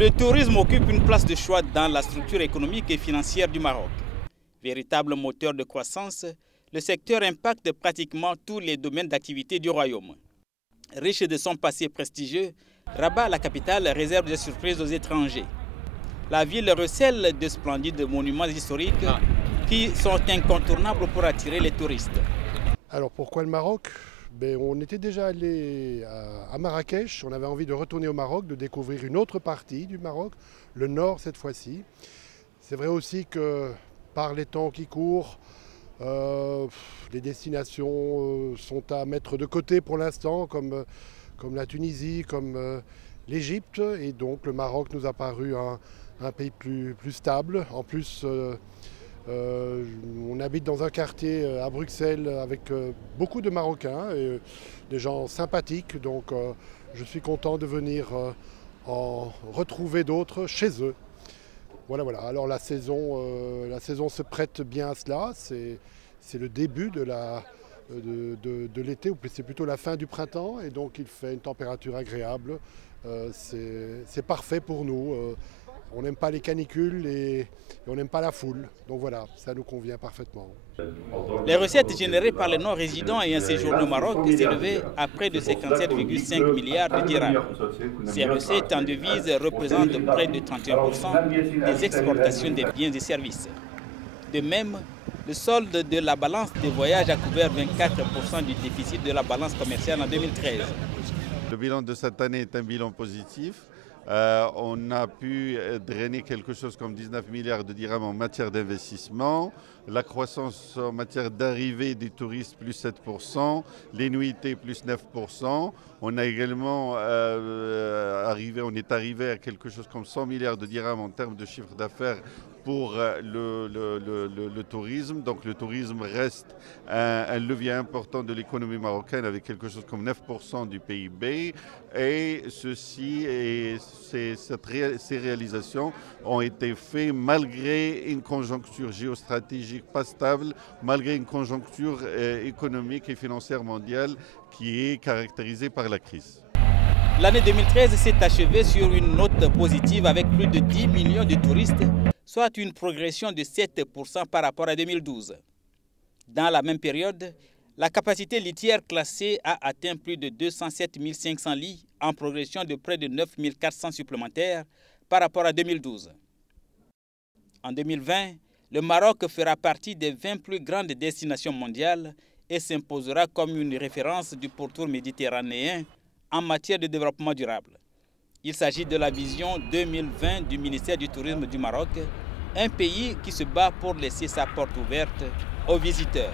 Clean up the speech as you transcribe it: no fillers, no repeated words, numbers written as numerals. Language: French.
Le tourisme occupe une place de choix dans la structure économique et financière du Maroc. Véritable moteur de croissance, le secteur impacte pratiquement tous les domaines d'activité du royaume. Riche de son passé prestigieux, Rabat, la capitale, réserve des surprises aux étrangers. La ville recèle de splendides monuments historiques qui sont incontournables pour attirer les touristes. Alors pourquoi le Maroc? On était déjà allé à Marrakech, on avait envie de retourner au Maroc, de découvrir une autre partie du Maroc, le nord cette fois-ci. C'est vrai aussi que par les temps qui courent, les destinations sont à mettre de côté pour l'instant, comme la Tunisie, comme l'Égypte. Et donc le Maroc nous a paru un pays plus stable. En plus, on habite dans un quartier à Bruxelles avec beaucoup de Marocains, et des gens sympathiques. Donc je suis content de venir en retrouver d'autres chez eux. Voilà. Alors la saison se prête bien à cela. C'est le début de l'été, ou c'est plutôt la fin du printemps, et donc il fait une température agréable. C'est parfait pour nous. On n'aime pas les canicules et on n'aime pas la foule. Donc voilà, ça nous convient parfaitement. Les recettes générées par les non-résidents et un séjour au Maroc s'élevaient à près de 57,5 milliards de dirhams. Ces recettes en devises représentent près de 31% des exportations des biens et services. De même, le solde de la balance des voyages a couvert 24% du déficit de la balance commerciale en 2013. Le bilan de cette année est un bilan positif. On a pu drainer quelque chose comme 19 milliards de dirhams en matière d'investissement. La croissance en matière d'arrivée des touristes plus 7%, les nuitées plus 9%. On a également on est arrivé à quelque chose comme 100 milliards de dirhams en termes de chiffre d'affaires pour le tourisme. Donc le tourisme reste un levier important de l'économie marocaine avec quelque chose comme 9% du PIB. Et ces réalisations ont été faites malgré une conjoncture géostratégique pas stable, malgré une conjoncture économique et financière mondiale qui est caractérisée par la crise. L'année 2013 s'est achevée sur une note positive avec plus de 10 millions de touristes, soit une progression de 7% par rapport à 2012. Dans la même période, la capacité litière classée a atteint plus de 207 500 lits, en progression de près de 9 400 supplémentaires par rapport à 2012. En 2020, le Maroc fera partie des 20 plus grandes destinations mondiales et s'imposera comme une référence du pourtour méditerranéen en matière de développement durable. Il s'agit de la vision 2020 du ministère du Tourisme du Maroc, un pays qui se bat pour laisser sa porte ouverte aux visiteurs.